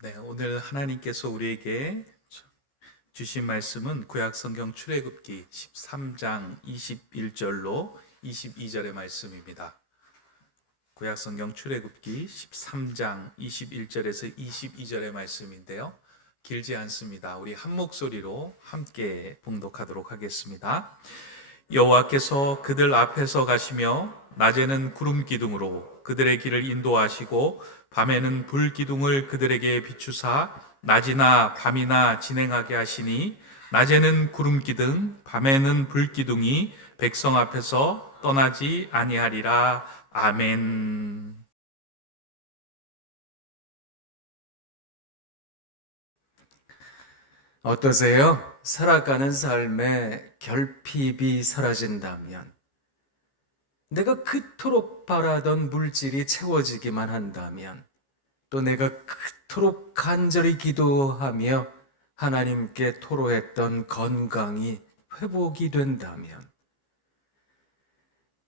네, 오늘 하나님께서 우리에게 주신 말씀은 구약성경 출애굽기 13장 21절로 22절의 말씀입니다. 구약성경 출애굽기 13장 21절에서 22절의 말씀인데요. 길지 않습니다. 우리 한 목소리로 함께 봉독하도록 하겠습니다. 여호와께서 그들 앞에서 가시며 낮에는 구름 기둥으로 그들의 길을 인도하시고 밤에는 불 기둥을 그들에게 비추사 낮이나 밤이나 진행하게 하시니 낮에는 구름 기둥 밤에는 불 기둥이 백성 앞에서 떠나지 아니하리라. 아멘. 어떠세요? 살아가는 삶에 결핍이 사라진다면, 내가 그토록 바라던 물질이 채워지기만 한다면, 또 내가 그토록 간절히 기도하며 하나님께 토로했던 건강이 회복이 된다면,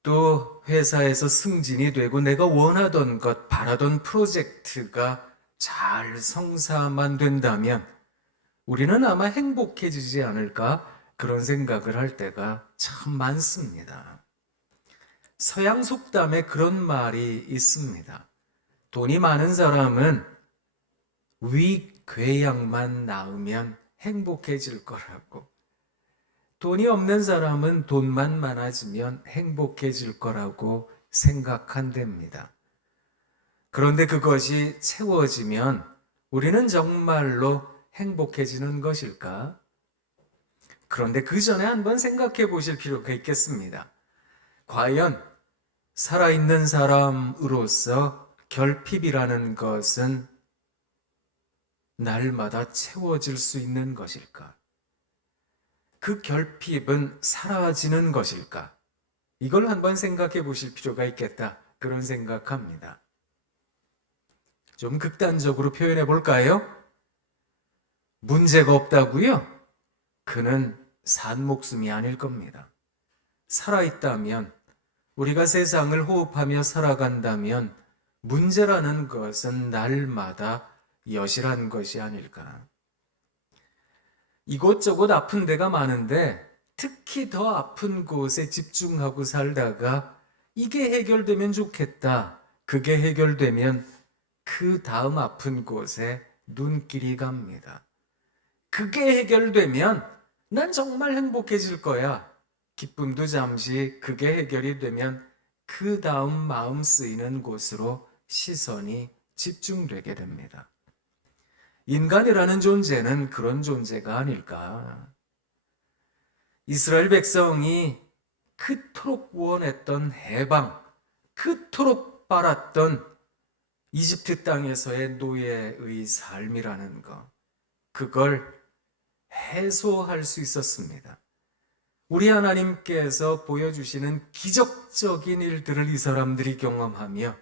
또 회사에서 승진이 되고 내가 원하던 것, 바라던 프로젝트가 잘 성사만 된다면 우리는 아마 행복해지지 않을까 그런 생각을 할 때가 참 많습니다. 서양 속담에 그런 말이 있습니다. 돈이 많은 사람은 위궤양만 낳으면 행복해질 거라고, 돈이 없는 사람은 돈만 많아지면 행복해질 거라고 생각한답니다. 그런데 그것이 채워지면 우리는 정말로 행복해지는 것일까? 그런데 그 전에 한번 생각해 보실 필요가 있겠습니다. 과연 살아있는 사람으로서 결핍이라는 것은 날마다 채워질 수 있는 것일까? 그 결핍은 사라지는 것일까? 이걸 한번 생각해 보실 필요가 있겠다, 그런 생각합니다. 좀 극단적으로 표현해 볼까요? 문제가 없다고요? 그는 산 목숨이 아닐 겁니다. 살아있다면, 우리가 세상을 호흡하며 살아간다면 문제라는 것은 날마다 여실한 것이 아닐까. 이곳저곳 아픈 데가 많은데 특히 더 아픈 곳에 집중하고 살다가 이게 해결되면 좋겠다, 그게 해결되면 그 다음 아픈 곳에 눈길이 갑니다. 그게 해결되면 난 정말 행복해질 거야. 기쁨도 잠시, 그게 해결이 되면 그 다음 마음 쓰이는 곳으로 시선이 집중되게 됩니다. 인간이라는 존재는 그런 존재가 아닐까. 이스라엘 백성이 그토록 원했던 해방, 그토록 바랐던 이집트 땅에서의 노예의 삶이라는 것, 그걸 해소할 수 있었습니다. 우리 하나님께서 보여주시는 기적적인 일들을 이 사람들이 경험하며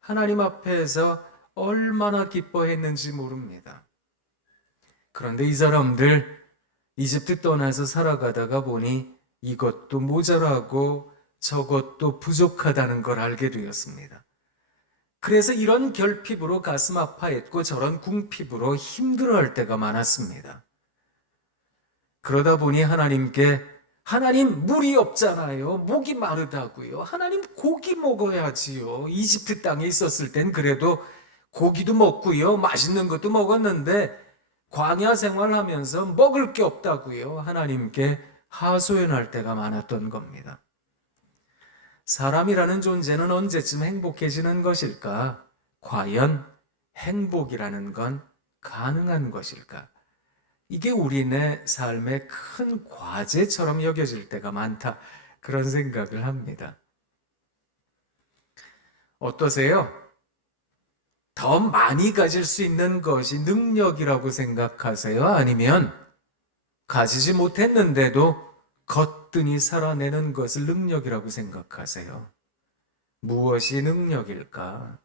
하나님 앞에서 얼마나 기뻐했는지 모릅니다. 그런데 이 사람들 이집트 떠나서 살아가다가 보니 이것도 모자라고 저것도 부족하다는 걸 알게 되었습니다. 그래서 이런 결핍으로 가슴 아파했고 저런 궁핍으로 힘들어할 때가 많았습니다. 그러다 보니 하나님께, 하나님 물이 없잖아요. 목이 마르다고요. 하나님 고기 먹어야지요. 이집트 땅에 있었을 땐 그래도 고기도 먹고요. 맛있는 것도 먹었는데 광야 생활하면서 먹을 게 없다고요. 하나님께 하소연할 때가 많았던 겁니다. 사람이라는 존재는 언제쯤 행복해지는 것일까? 과연 행복이라는 건 가능한 것일까? 이게 우리네 삶의 큰 과제처럼 여겨질 때가 많다, 그런 생각을 합니다. 어떠세요? 더 많이 가질 수 있는 것이 능력이라고 생각하세요? 아니면 가지지 못했는데도 거뜬히 살아내는 것을 능력이라고 생각하세요? 무엇이 능력일까?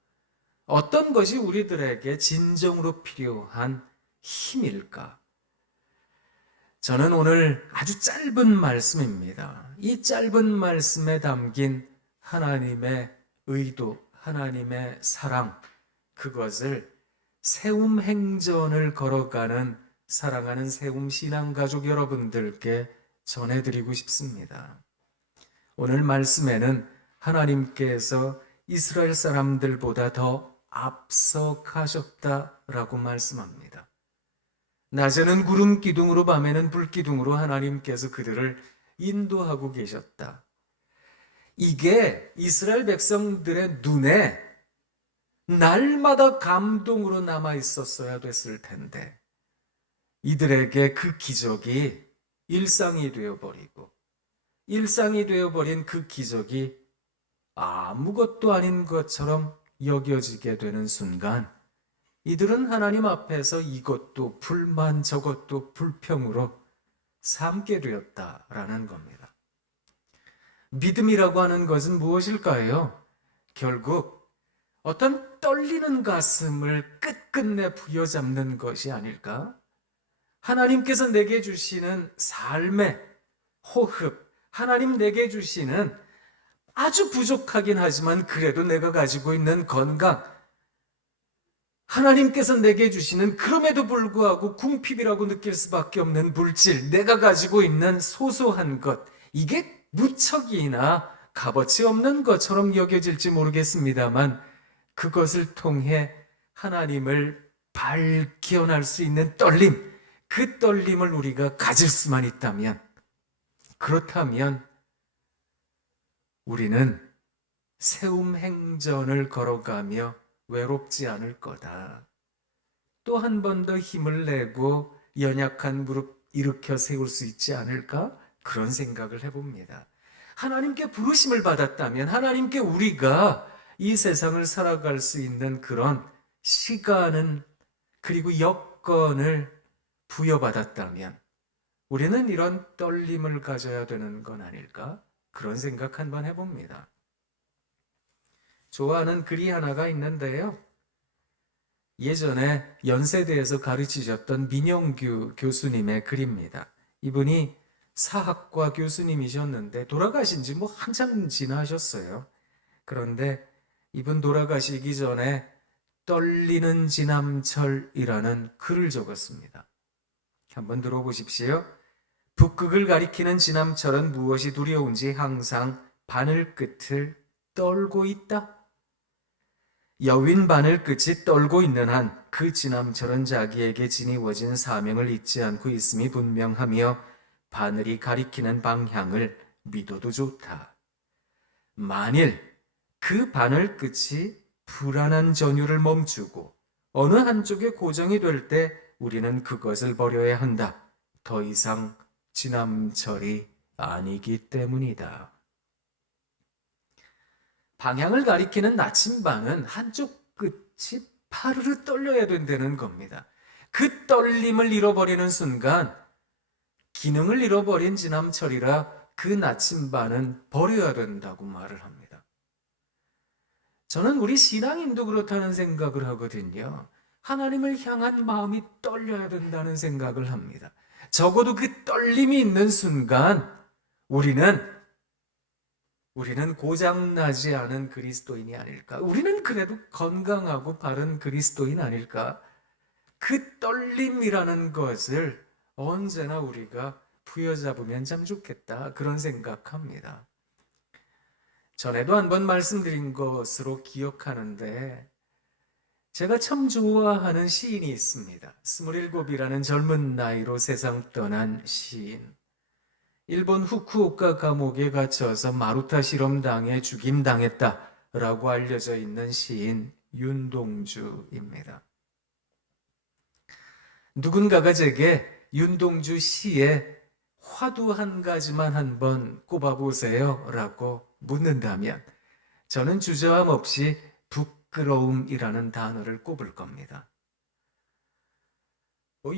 어떤 것이 우리들에게 진정으로 필요한 힘일까? 저는 오늘 아주 짧은 말씀입니다. 이 짧은 말씀에 담긴 하나님의 의도, 하나님의 사랑, 그것을 세움 행전을 걸어가는 사랑하는 세움 신앙가족 여러분들께 전해드리고 싶습니다. 오늘 말씀에는 하나님께서 이스라엘 사람들보다 더 앞서 가셨다라고 말씀합니다. 낮에는 구름 기둥으로 밤에는 불 기둥으로 하나님께서 그들을 인도하고 계셨다. 이게 이스라엘 백성들의 눈에 날마다 감동으로 남아 있었어야 됐을 텐데 이들에게 그 기적이 일상이 되어버리고 일상이 되어버린 그 기적이 아무것도 아닌 것처럼 여겨지게 되는 순간 이들은 하나님 앞에서 이것도 불만 저것도 불평으로 삼게 되었다라는 겁니다. 믿음이라고 하는 것은 무엇일까요? 결국 어떤 떨리는 가슴을 끝끝내 부여잡는 것이 아닐까? 하나님께서 내게 주시는 삶의 호흡, 하나님 내게 주시는 아주 부족하긴 하지만 그래도 내가 가지고 있는 건강, 하나님께서 내게 주시는 그럼에도 불구하고 궁핍이라고 느낄 수밖에 없는 물질, 내가 가지고 있는 소소한 것, 이게 무척이나 값어치 없는 것처럼 여겨질지 모르겠습니다만 그것을 통해 하나님을 발견할 수 있는 떨림, 그 떨림을 우리가 가질 수만 있다면, 그렇다면 우리는 세움 행전을 걸어가며 외롭지 않을 거다. 또 한 번 더 힘을 내고 연약한 무릎 일으켜 세울 수 있지 않을까? 그런 생각을 해봅니다. 하나님께 부르심을 받았다면, 하나님께 우리가 이 세상을 살아갈 수 있는 그런 시간은 그리고 여건을 부여받았다면 우리는 이런 떨림을 가져야 되는 건 아닐까? 그런 생각 한번 해봅니다. 좋아하는 글이 하나가 있는데요. 예전에 연세대에서 가르치셨던 민영규 교수님의 글입니다. 이분이 사학과 교수님이셨는데 돌아가신 지 한참 지나셨어요. 그런데 이분 돌아가시기 전에 떨리는 지남철이라는 글을 적었습니다. 한번 들어보십시오. 북극을 가리키는 지남철은 무엇이 두려운지 항상 바늘 끝을 떨고 있다. 여윈 바늘 끝이 떨고 있는 한 그 지남철은 자기에게 지니워진 사명을 잊지 않고 있음이 분명하며 바늘이 가리키는 방향을 믿어도 좋다. 만일 그 바늘 끝이 불안한 전율을 멈추고 어느 한쪽에 고정이 될 때 우리는 그것을 버려야 한다. 더 이상 지남철이 아니기 때문이다. 방향을 가리키는 나침반은 한쪽 끝이 파르르 떨려야 된다는 겁니다. 그 떨림을 잃어버리는 순간 기능을 잃어버린 지남철이라 그 나침반은 버려야 된다고 말을 합니다. 저는 우리 신앙인도 그렇다는 생각을 하거든요. 하나님을 향한 마음이 떨려야 된다는 생각을 합니다. 적어도 그 떨림이 있는 순간 우리는 고장나지 않은 그리스도인이 아닐까? 우리는 그래도 건강하고 바른 그리스도인 아닐까? 그 떨림이라는 것을 언제나 우리가 부여잡으면 참 좋겠다. 그런 생각합니다. 전에도 한번 말씀드린 것으로 기억하는데 제가 참 좋아하는 시인이 있습니다. 27이라는 젊은 나이로 세상 떠난 시인. 일본 후쿠오카 감옥에 갇혀서 마루타 실험당해 죽임당했다라고 알려져 있는 시인 윤동주입니다. 누군가가 제게 윤동주 시의 화두 한 가지만 한번 꼽아보세요 라고 묻는다면 저는 주저함 없이 부끄러움이라는 단어를 꼽을 겁니다.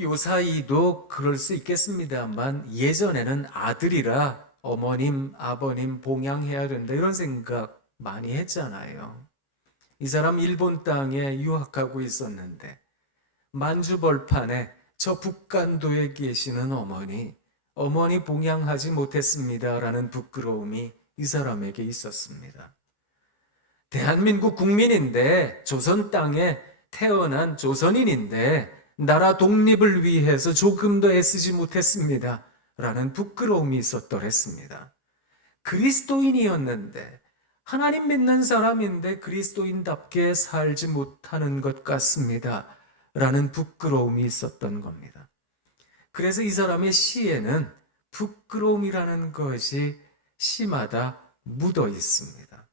요 사이도 그럴 수 있겠습니다만 예전에는 아들이라 어머님, 아버님 봉양해야 된다 이런 생각 많이 했잖아요. 이 사람 일본 땅에 유학하고 있었는데 만주벌판에 저 북간도에 계시는 어머니 봉양하지 못했습니다라는 부끄러움이 이 사람에게 있었습니다. 대한민국 국민인데 조선 땅에 태어난 조선인인데 나라 독립을 위해서 조금 더 애쓰지 못했습니다. 라는 부끄러움이 있었더랬습니다. 그리스도인이었는데, 하나님 믿는 사람인데 그리스도인답게 살지 못하는 것 같습니다. 라는 부끄러움이 있었던 겁니다. 그래서 이 사람의 시에는 부끄러움이라는 것이 시마다 묻어 있습니다.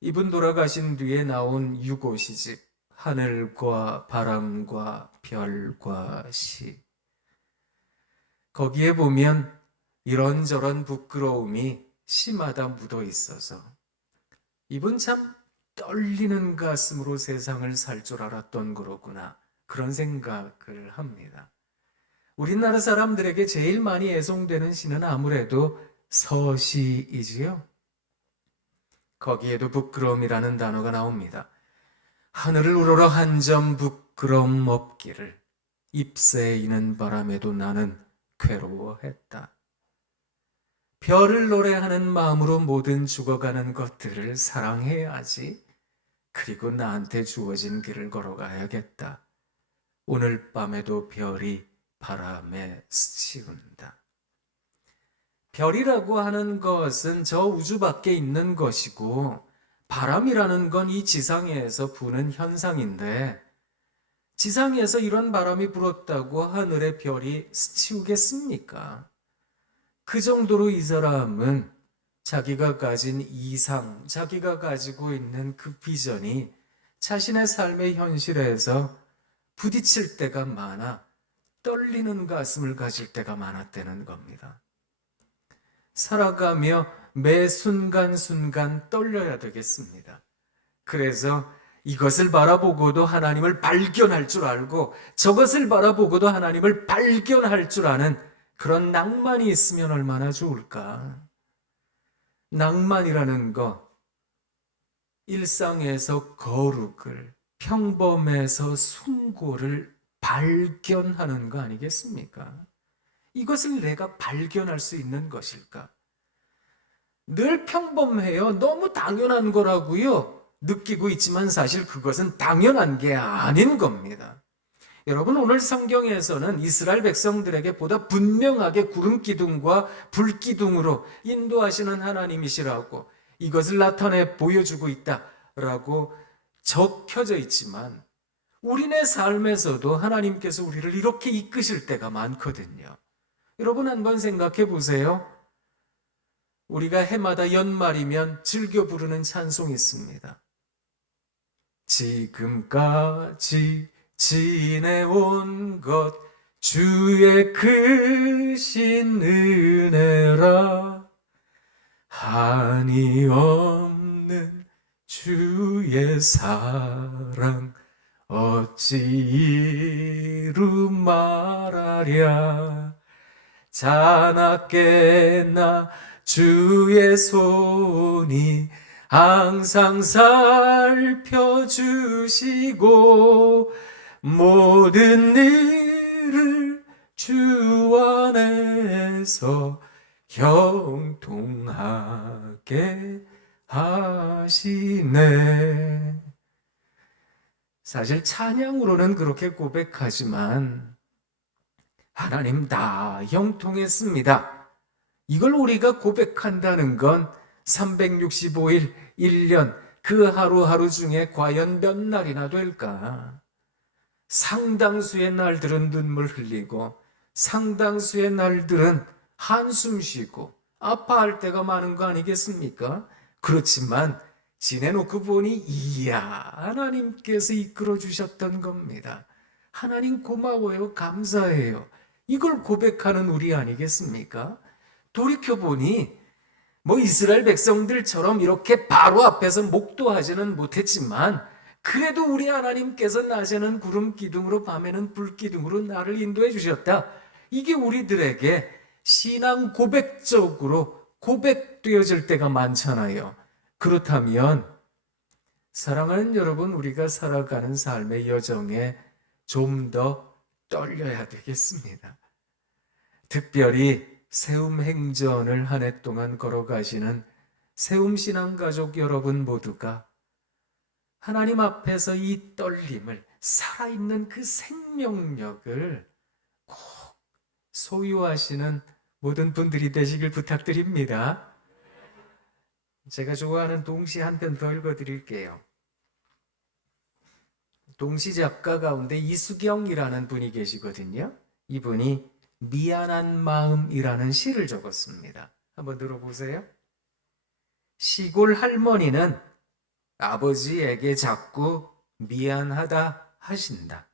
이분 돌아가신 뒤에 나온 유고시집 하늘과 바람과 별과 시, 거기에 보면 이런저런 부끄러움이 시마다 묻어 있어서 이분 참 떨리는 가슴으로 세상을 살 줄 알았던 거로구나, 그런 생각을 합니다. 우리나라 사람들에게 제일 많이 애송되는 시는 아무래도 서시이지요. 거기에도 부끄러움이라는 단어가 나옵니다. 하늘을 우러러 한 점 부끄럼 없기를, 잎새 이는 바람에도 나는 괴로워했다. 별을 노래하는 마음으로 모든 죽어가는 것들을 사랑해야지. 그리고 나한테 주어진 길을 걸어가야겠다. 오늘 밤에도 별이 바람에 스치운다. 별이라고 하는 것은 저 우주 밖에 있는 것이고, 바람이라는 건 이 지상에서 부는 현상인데, 지상에서 이런 바람이 불었다고 하늘의 별이 스치우겠습니까? 그 정도로 이 사람은 자기가 가진 이상, 자기가 가지고 있는 그 비전이 자신의 삶의 현실에서 부딪힐 때가 많아 떨리는 가슴을 가질 때가 많았다는 겁니다. 살아가며 매 순간순간 떨려야 되겠습니다. 그래서 이것을 바라보고도 하나님을 발견할 줄 알고 저것을 바라보고도 하나님을 발견할 줄 아는 그런 낭만이 있으면 얼마나 좋을까. 낭만이라는 거, 일상에서 거룩을, 평범에서 숭고를 발견하는 거 아니겠습니까? 이것을 내가 발견할 수 있는 것일까? 늘 평범해요. 너무 당연한 거라고요. 느끼고 있지만 사실 그것은 당연한 게 아닌 겁니다. 여러분, 오늘 성경에서는 이스라엘 백성들에게 보다 분명하게 구름 기둥과 불 기둥으로 인도하시는 하나님이시라고, 이것을 나타내 보여주고 있다라고 적혀져 있지만, 우리네 삶에서도 하나님께서 우리를 이렇게 이끄실 때가 많거든요. 여러분, 한번 생각해 보세요. 우리가 해마다 연말이면 즐겨 부르는 찬송이 있습니다. 지금까지 지내온 것 주의 크신 은혜라, 한이 없는 주의 사랑 어찌 이루 말하랴. 자나깨나 주의 손이 항상 살펴주시고 모든 일을 주 안에서 형통하게 하시네. 사실 찬양으로는 그렇게 고백하지만 하나님 다 형통했습니다. 이걸 우리가 고백한다는 건 365일 1년 그 하루하루 중에 과연 몇 날이나 될까? 상당수의 날들은 눈물 흘리고 상당수의 날들은 한숨 쉬고 아파할 때가 많은 거 아니겠습니까? 그렇지만 지내놓고 보니 이야, 하나님께서 이끌어 주셨던 겁니다. 하나님 고마워요, 감사해요. 이걸 고백하는 우리 아니겠습니까? 돌이켜보니 이스라엘 백성들처럼 이렇게 바로 앞에서 목도하지는 못했지만 그래도 우리 하나님께서 낮에는 구름 기둥으로 밤에는 불 기둥으로 나를 인도해 주셨다. 이게 우리들에게 신앙 고백적으로 고백되어질 때가 많잖아요. 그렇다면 사랑하는 여러분, 우리가 살아가는 삶의 여정에 좀 더 떨려야 되겠습니다. 특별히 세움 행전을 한 해 동안 걸어가시는 세움 신앙가족 여러분 모두가 하나님 앞에서 이 떨림을, 살아있는 그 생명력을 꼭 소유하시는 모든 분들이 되시길 부탁드립니다. 제가 좋아하는 동시 한 편 더 읽어드릴게요. 동시 작가 가운데 이수경이라는 분이 계시거든요. 이분이 미안한 마음이라는 시를 적었습니다. 한번 들어보세요. 시골 할머니는 아버지에게 자꾸 미안하다 하신다.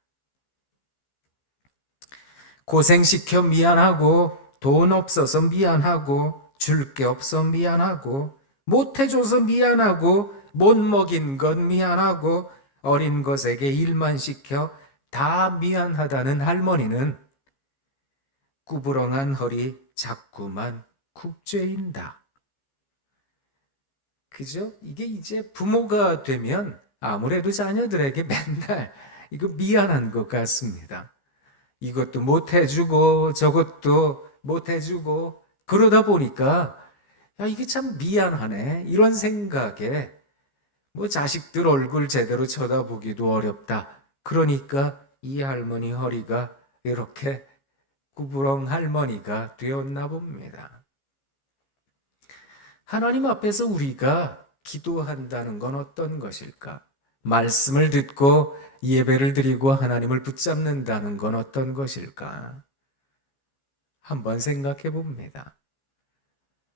고생시켜 미안하고, 돈 없어서 미안하고, 줄 게 없어 미안하고, 못해줘서 미안하고, 못 먹인 건 미안하고, 어린 것에게 일만 시켜 다 미안하다는 할머니는 구부렁한 허리 자꾸만 굽죄인다. 그죠? 이게 이제 부모가 되면 아무래도 자녀들에게 맨날 이거 미안한 것 같습니다. 이것도 못해주고 저것도 못해주고 그러다 보니까 야, 이게 참 미안하네 이런 생각에 뭐 자식들 얼굴 제대로 쳐다보기도 어렵다. 그러니까 이 할머니 허리가 이렇게 구부렁 할머니가 되었나 봅니다. 하나님 앞에서 우리가 기도한다는 건 어떤 것일까? 말씀을 듣고 예배를 드리고 하나님을 붙잡는다는 건 어떤 것일까? 한번 생각해 봅니다.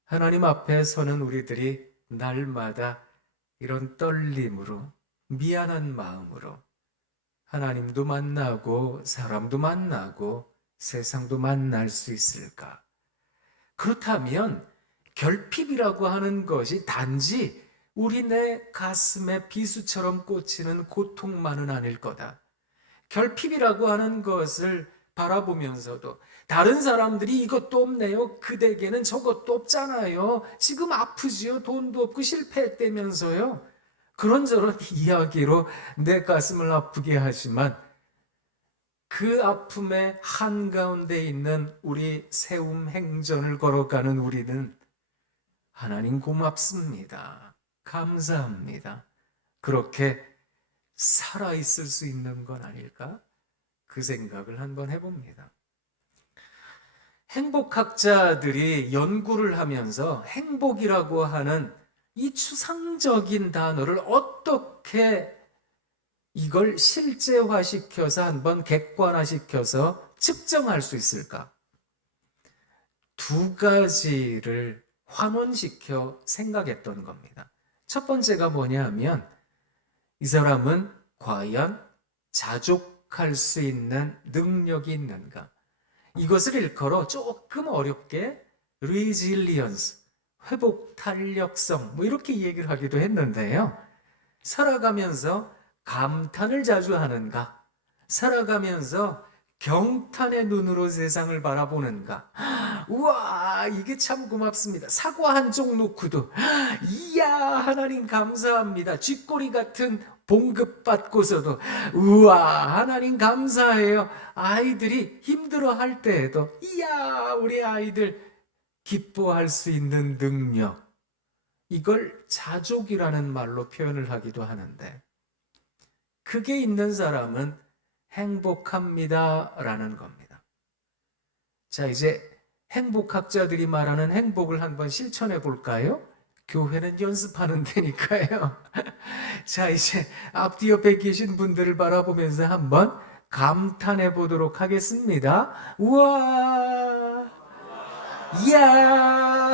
하나님 앞에 서는 우리들이 날마다 이런 떨림으로, 미안한 마음으로 하나님도 만나고 사람도 만나고 세상도 만날 수 있을까? 그렇다면 결핍이라고 하는 것이 단지 우리 내 가슴에 비수처럼 꽂히는 고통만은 아닐 거다. 결핍이라고 하는 것을 바라보면서도 다른 사람들이 이것도 없네요. 그대에게는 저것도 없잖아요. 지금 아프지요. 돈도 없고 실패했다면서요. 그런저런 이야기로 내 가슴을 아프게 하지만 그 아픔의 한가운데 있는 우리 세움 행전을 걸어가는 우리는 하나님 고맙습니다. 감사합니다. 그렇게 살아있을 수 있는 건 아닐까? 그 생각을 한번 해봅니다. 행복학자들이 연구를 하면서 행복이라고 하는 이 추상적인 단어를 어떻게 이걸 실제화시켜서 한번 객관화시켜서 측정할 수 있을까? 두 가지를 환원시켜 생각했던 겁니다. 첫 번째가 뭐냐 하면 이 사람은 과연 자족할 수 있는 능력이 있는가? 이것을 일컬어 조금 어렵게 resilience, 회복 탄력성 뭐 이렇게 얘기를 하기도 했는데요. 살아가면서 감탄을 자주 하는가? 살아가면서 경탄의 눈으로 세상을 바라보는가? 우와, 이게 참 고맙습니다. 사과 한 쪽 놓고도 이야, 하나님 감사합니다. 쥐꼬리 같은 봉급 받고서도 우와, 하나님 감사해요. 아이들이 힘들어할 때에도 이야, 우리 아이들 기뻐할 수 있는 능력. 이걸 자족이라는 말로 표현을 하기도 하는데 그게 있는 사람은 행복합니다라는 겁니다. 자, 이제 행복학자들이 말하는 행복을 한번 실천해 볼까요? 교회는 연습하는 데니까요. 자, 이제 앞뒤 옆에 계신 분들을 바라보면서 한번 감탄해 보도록 하겠습니다. 우와! 이야!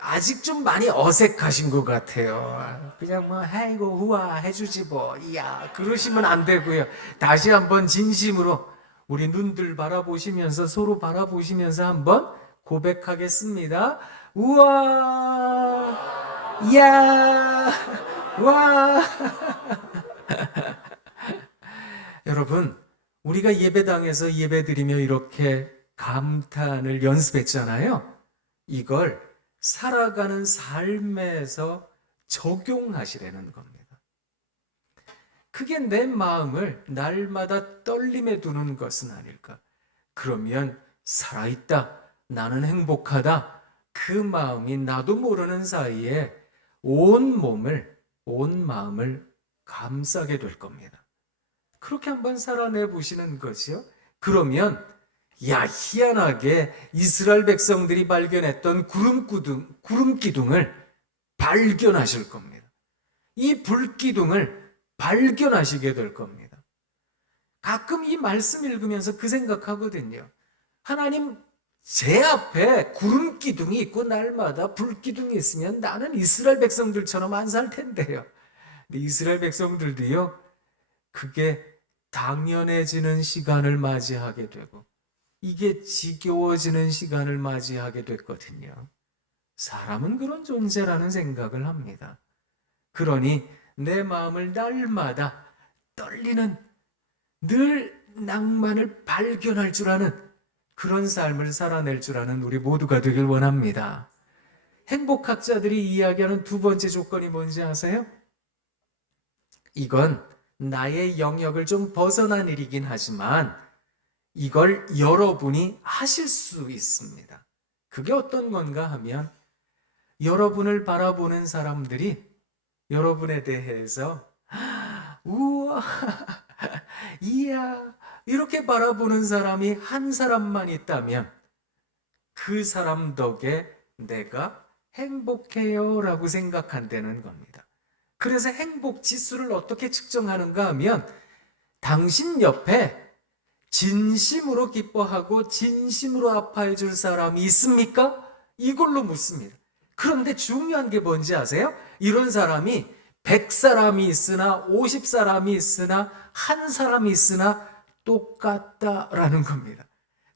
아직 좀 많이 어색하신 것 같아요. 그냥 뭐 아이고 우와 해주지 뭐 이야 그러시면 안 되고요. 다시 한번 진심으로 우리 눈들 바라보시면서 서로 바라보시면서 한번 고백하겠습니다. 우와 이야 와 여러분 우리가 예배당에서 예배드리며 이렇게 감탄을 연습했잖아요. 이걸 살아가는 삶에서 적용하시라는 겁니다. 그게 내 마음을 날마다 떨림에 두는 것은 아닐까? 그러면 살아있다, 나는 행복하다, 그 마음이 나도 모르는 사이에 온 몸을, 온 마음을 감싸게 될 겁니다. 그렇게 한번 살아내 보시는 거지요. 그러면 야, 희한하게 이스라엘 백성들이 발견했던 구름 기둥을 발견하실 겁니다. 이 불기둥을 발견하시게 될 겁니다. 가끔 이 말씀 읽으면서 그 생각하거든요. 하나님, 제 앞에 구름 기둥이 있고 날마다 불 기둥이 있으면 나는 이스라엘 백성들처럼 안 살 텐데요. 근데 이스라엘 백성들도요, 그게 당연해지는 시간을 맞이하게 되고 이게 지겨워지는 시간을 맞이하게 됐거든요. 사람은 그런 존재라는 생각을 합니다. 그러니 내 마음을 날마다 떨리는, 늘 낭만을 발견할 줄 아는 그런 삶을 살아낼 줄 아는 우리 모두가 되길 원합니다. 행복학자들이 이야기하는 두 번째 조건이 뭔지 아세요? 이건 나의 영역을 좀 벗어난 일이긴 하지만 이걸 여러분이 하실 수 있습니다. 그게 어떤 건가 하면 여러분을 바라보는 사람들이 여러분에 대해서 우와, 이야, 이렇게 바라보는 사람이 한 사람만 있다면 그 사람 덕에 내가 행복해요 라고 생각한다는 겁니다. 그래서 행복 지수를 어떻게 측정하는가 하면 당신 옆에 진심으로 기뻐하고 진심으로 아파해 줄 사람이 있습니까? 이걸로 묻습니다. 그런데 중요한 게 뭔지 아세요? 이런 사람이 100사람이 있으나 50사람이 있으나 한 사람이 있으나 똑같다라는 겁니다.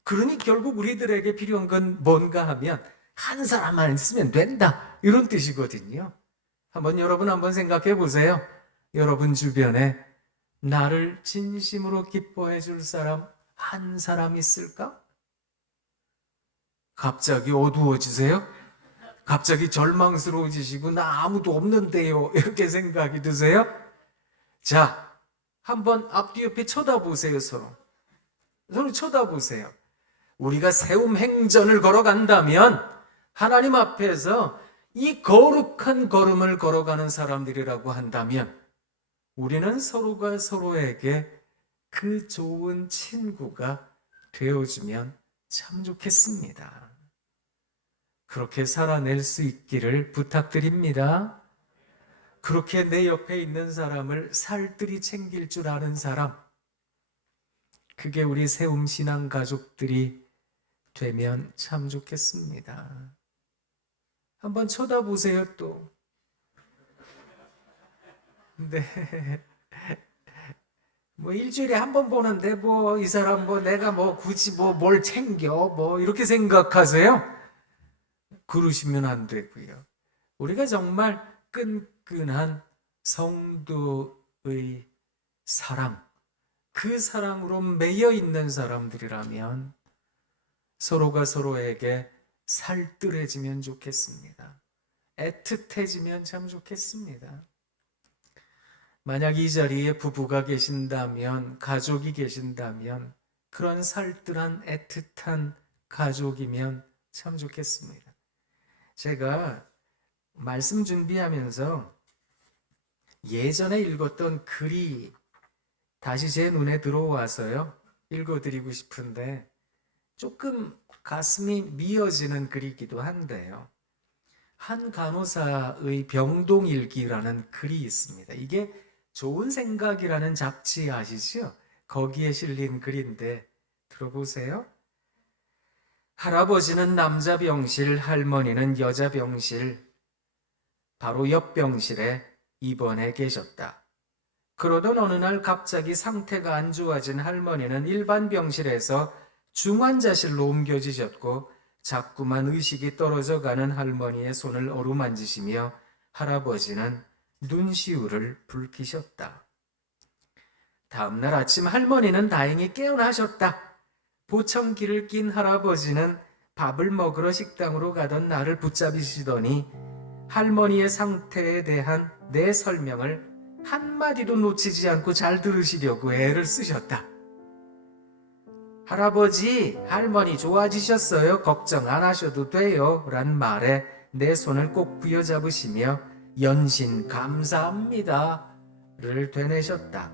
그러니 결국 우리들에게 필요한 건 뭔가 하면 한 사람만 있으면 된다, 이런 뜻이거든요. 여러분 한번 생각해 보세요. 여러분 주변에 나를 진심으로 기뻐해 줄 사람 한 사람 있을까? 갑자기 어두워지세요? 갑자기 절망스러워지시고 나 아무도 없는데요, 이렇게 생각이 드세요? 자, 한번 앞뒤 옆에 쳐다보세요. 서로 쳐다보세요. 우리가 세움 행전을 걸어간다면 하나님 앞에서 이 거룩한 걸음을 걸어가는 사람들이라고 한다면 우리는 서로가 서로에게 그 좋은 친구가 되어주면 참 좋겠습니다. 그렇게 살아낼 수 있기를 부탁드립니다. 그렇게 내 옆에 있는 사람을 살뜰히 챙길 줄 아는 사람, 그게 우리 세움 신앙 가족들이 되면 참 좋겠습니다. 한번 쳐다보세요 또. 네. 일주일에 한 번 보는데 이 사람 내가 굳이 뭘 챙겨 이렇게 생각하세요? 그러시면 안 되고요. 우리가 정말 끈끈한 성도의 사랑, 그 사랑으로 매여 있는 사람들이라면 서로가 서로에게 살뜰해지면 좋겠습니다. 애틋해지면 참 좋겠습니다. 만약 이 자리에 부부가 계신다면, 가족이 계신다면 그런 살뜰한 애틋한 가족이면 참 좋겠습니다. 제가 말씀 준비하면서 예전에 읽었던 글이 다시 제 눈에 들어와서요, 읽어드리고 싶은데 조금 가슴이 미어지는 글이기도 한데요. 한 간호사의 병동일기라는 글이 있습니다. 이게 좋은 생각이라는 잡지 아시죠? 거기에 실린 글인데 들어보세요. 할아버지는 남자 병실, 할머니는 여자 병실, 바로 옆 병실에 입원해 계셨다. 그러던 어느 날 갑자기 상태가 안 좋아진 할머니는 일반 병실에서 중환자실로 옮겨지셨고 자꾸만 의식이 떨어져가는 할머니의 손을 어루만지시며 할아버지는 눈시울을 붉히셨다. 다음날 아침 할머니는 다행히 깨어나셨다. 보청기를 낀 할아버지는 밥을 먹으러 식당으로 가던 나를 붙잡으시더니 할머니의 상태에 대한 내 설명을 한마디도 놓치지 않고 잘 들으시려고 애를 쓰셨다. 할아버지, 할머니 좋아지셨어요. 걱정 안 하셔도 돼요. 란 말에 내 손을 꼭 부여잡으시며 연신 감사합니다를 되뇌셨다.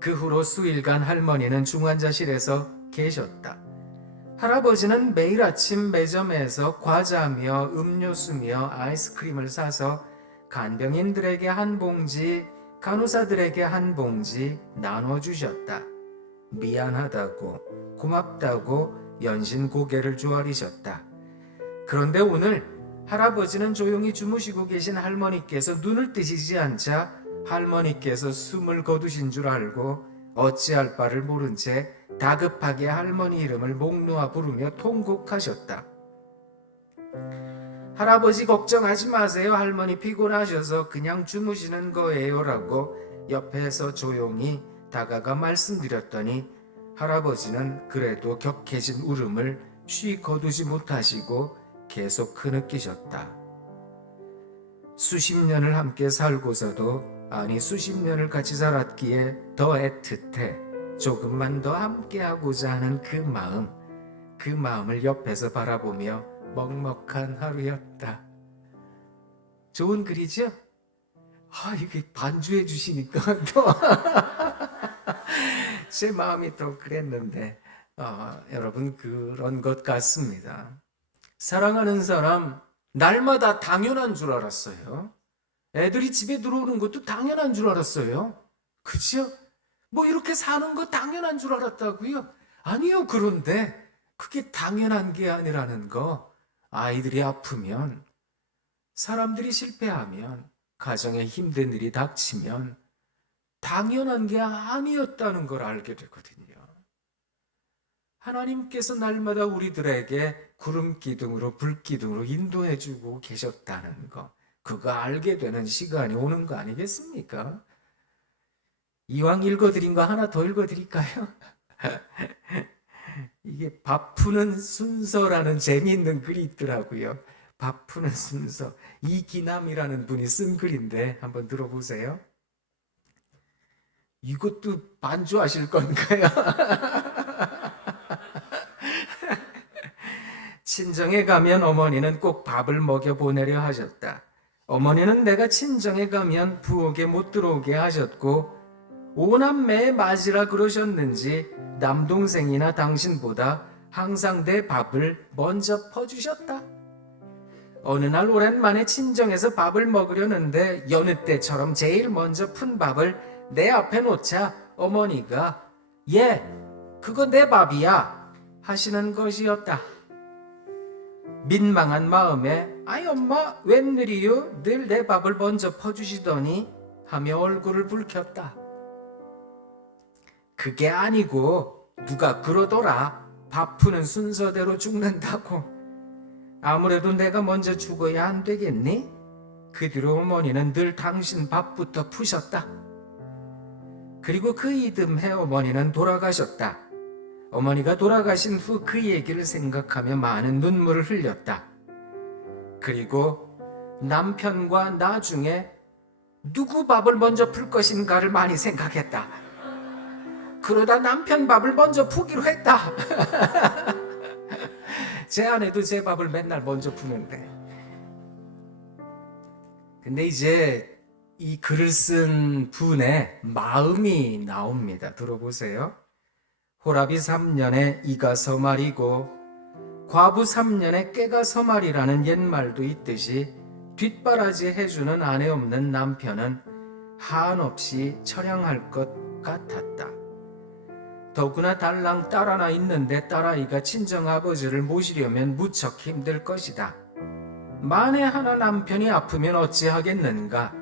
그 후로 수일간 할머니는 중환자실에서 계셨다. 할아버지는 매일 아침 매점에서 과자며 음료수며 아이스크림을 사서 간병인들에게 한 봉지, 간호사들에게 한 봉지 나눠주셨다. 미안하다고, 고맙다고 연신 고개를 조아리셨다. 그런데 오늘 할아버지는 조용히 주무시고 계신 할머니께서 눈을 뜨시지 않자 할머니께서 숨을 거두신 줄 알고 어찌할 바를 모른 채 다급하게 할머니 이름을 목 놓아 부르며 통곡하셨다. 할아버지 걱정하지 마세요. 할머니 피곤하셔서 그냥 주무시는 거예요 라고 옆에서 조용히 다가가 말씀드렸더니 할아버지는 그래도 격해진 울음을 쉬 거두지 못하시고 계속 흐느끼셨다. 수십 년을 함께 살고서도, 아니 수십 년을 같이 살았기에 더 애틋해 조금만 더 함께하고자 하는 그 마음을 옆에서 바라보며 먹먹한 하루였다. 좋은 글이죠? 이게 반주해 주시니까 또 제 마음이 또 그랬는데 여러분 그런 것 같습니다. 사랑하는 사람 날마다 당연한 줄 알았어요. 애들이 집에 들어오는 것도 당연한 줄 알았어요. 그죠? 뭐 이렇게 사는 거 당연한 줄 알았다고요? 아니요. 그런데 그게 당연한 게 아니라는 거, 아이들이 아프면, 사람들이 실패하면, 가정에 힘든 일이 닥치면 당연한 게 아니었다는 걸 알게 되거든요. 하나님께서 날마다 우리들에게 구름 기둥으로 불 기둥으로 인도해 주고 계셨다는 거, 그거 알게 되는 시간이 오는 거 아니겠습니까? 이왕 읽어드린 거 하나 더 읽어드릴까요? 이게 밥 푸는 순서라는 재미있는 글이 있더라고요. 밥 푸는 순서. 이기남이라는 분이 쓴 글인데 한번 들어보세요. 이것도 반주하실 건가요? 친정에 가면 어머니는 꼭 밥을 먹여 보내려 하셨다. 어머니는 내가 친정에 가면 부엌에 못 들어오게 하셨고, 오남매의 맞이라 그러셨는지 남동생이나 당신보다 항상 내 밥을 먼저 퍼주셨다. 어느 날 오랜만에 친정에서 밥을 먹으려는데 여느 때처럼 제일 먼저 푼 밥을 내 앞에 놓자 어머니가 "얘, 그거 내 밥이야" 하시는 것이었다. 민망한 마음에 "아이 엄마 웬일이요? 늘 내 밥을 먼저 퍼주시더니" 하며 얼굴을 붉혔다. 그게 아니고 누가 그러더라. 밥 푸는 순서대로 죽는다고. 아무래도 내가 먼저 죽어야 안 되겠니? 그 뒤로 어머니는 늘 당신 밥부터 푸셨다. 그리고 그 이듬해 어머니는 돌아가셨다. 어머니가 돌아가신 후 그 얘기를 생각하며 많은 눈물을 흘렸다. 그리고 남편과 나 중에 누구 밥을 먼저 풀 것인가를 많이 생각했다. 그러다 남편 밥을 먼저 푸기로 했다. 제 아내도 제 밥을 맨날 먼저 푸는데. 근데 이제 이 글을 쓴 분의 마음이 나옵니다. 들어보세요. 호랍이 3년에 이가 서말이고 과부 3년에 깨가 서말이라는 옛말도 있듯이 뒷바라지 해주는 아내 없는 남편은 한없이 처량할 것 같았다. 더구나 달랑 딸 하나 있는데 딸아이가 친정아버지를 모시려면 무척 힘들 것이다. 만에 하나 남편이 아프면 어찌하겠는가.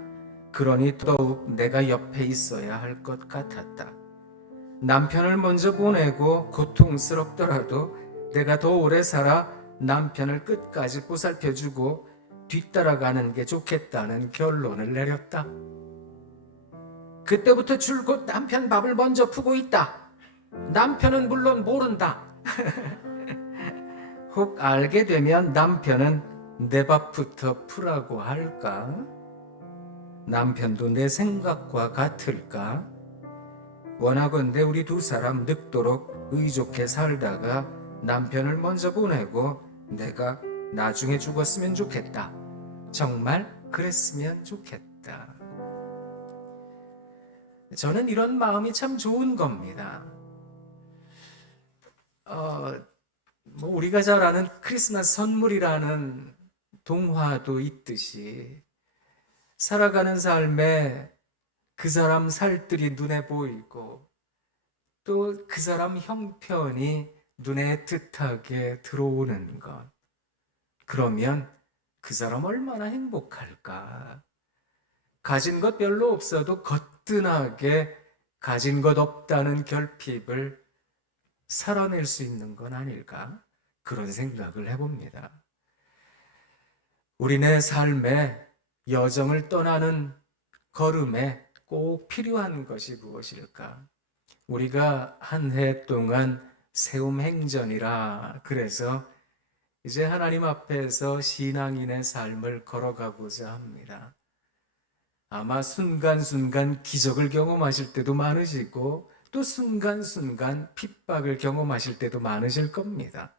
그러니 더욱 내가 옆에 있어야 할 것 같았다. 남편을 먼저 보내고 고통스럽더라도 내가 더 오래 살아 남편을 끝까지 보살펴주고 뒤따라가는 게 좋겠다는 결론을 내렸다. 그때부터 줄곧 남편 밥을 먼저 푸고 있다. 남편은 물론 모른다. 혹 알게 되면 남편은 내 밥부터 푸라고 할까? 남편도 내 생각과 같을까? 원하건대 우리 두 사람 늙도록 의좋게 살다가 남편을 먼저 보내고 내가 나중에 죽었으면 좋겠다. 정말 그랬으면 좋겠다. 저는 이런 마음이 참 좋은 겁니다. 우리가 잘 아는 크리스마스 선물이라는 동화도 있듯이 살아가는 삶에 그 사람 살들이 눈에 보이고 또 그 사람 형편이 눈에 뜻하게 들어오는 것. 그러면 그 사람 얼마나 행복할까? 가진 것 별로 없어도 거뜬하게 가진 것 없다는 결핍을 살아낼 수 있는 건 아닐까? 그런 생각을 해봅니다. 우리네 삶에 여정을 떠나는 걸음에 꼭 필요한 것이 무엇일까? 우리가 한 해 동안 세움 행전이라 그래서 이제 하나님 앞에서 신앙인의 삶을 걸어가고자 합니다. 아마 순간순간 기적을 경험하실 때도 많으시고 또 순간순간 핍박을 경험하실 때도 많으실 겁니다.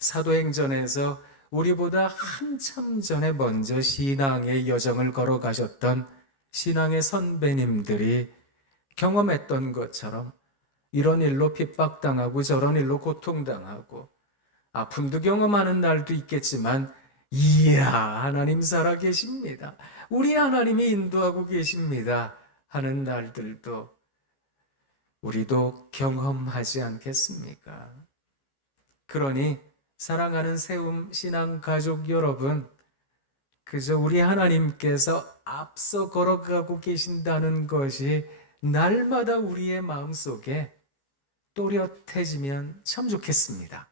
사도행전에서 우리보다 한참 전에 먼저 신앙의 여정을 걸어가셨던 신앙의 선배님들이 경험했던 것처럼 이런 일로 핍박당하고 저런 일로 고통당하고 아픔도 경험하는 날도 있겠지만 이야 하나님 살아계십니다. 우리 하나님이 인도하고 계십니다 하는 날들도 우리도 경험하지 않겠습니까? 그러니 사랑하는 세움 신앙 가족 여러분, 그저 우리 하나님께서 앞서 걸어가고 계신다는 것이 날마다 우리의 마음속에 또렷해지면 참 좋겠습니다.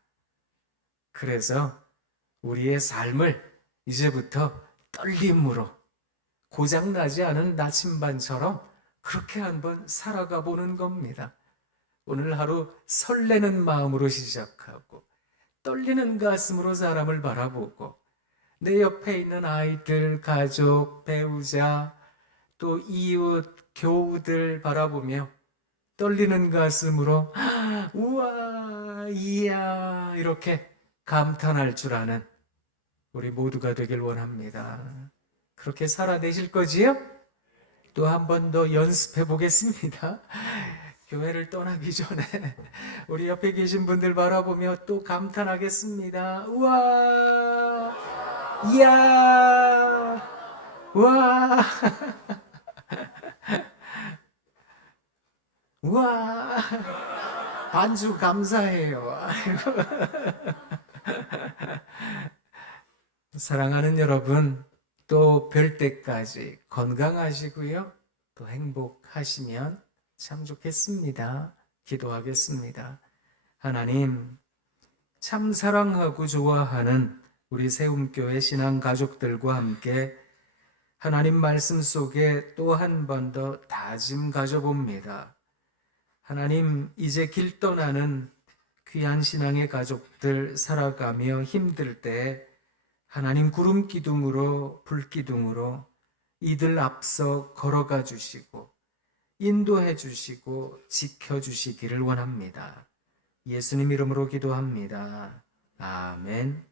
그래서 우리의 삶을 이제부터 떨림으로 고장나지 않은 나침반처럼 그렇게 한번 살아가 보는 겁니다. 오늘 하루 설레는 마음으로 시작하고 떨리는 가슴으로 사람을 바라보고 내 옆에 있는 아이들, 가족, 배우자, 또 이웃, 교우들 바라보며 떨리는 가슴으로 우와, 이야 이렇게 감탄할 줄 아는 우리 모두가 되길 원합니다. 그렇게 살아내실 거지요? 또 한 번 더 연습해 보겠습니다. 교회를 떠나기 전에 우리 옆에 계신 분들 바라보며 또 감탄하겠습니다. 우와, 이야, 우와, 우와, 반주 감사해요. 사랑하는 여러분, 또 뵐 때까지 건강하시고요. 또 행복하시면 참 좋겠습니다. 기도하겠습니다. 하나님, 참 사랑하고 좋아하는 우리 세움교회 신앙 가족들과 함께 하나님 말씀 속에 또 한 번 더 다짐 가져봅니다. 하나님, 이제 길 떠나는 귀한 신앙의 가족들 살아가며 힘들 때 하나님 구름 기둥으로 불 기둥으로 이들 앞서 걸어가 주시고 인도해 주시고 지켜 주시기를 원합니다. 예수님 이름으로 기도합니다. 아멘.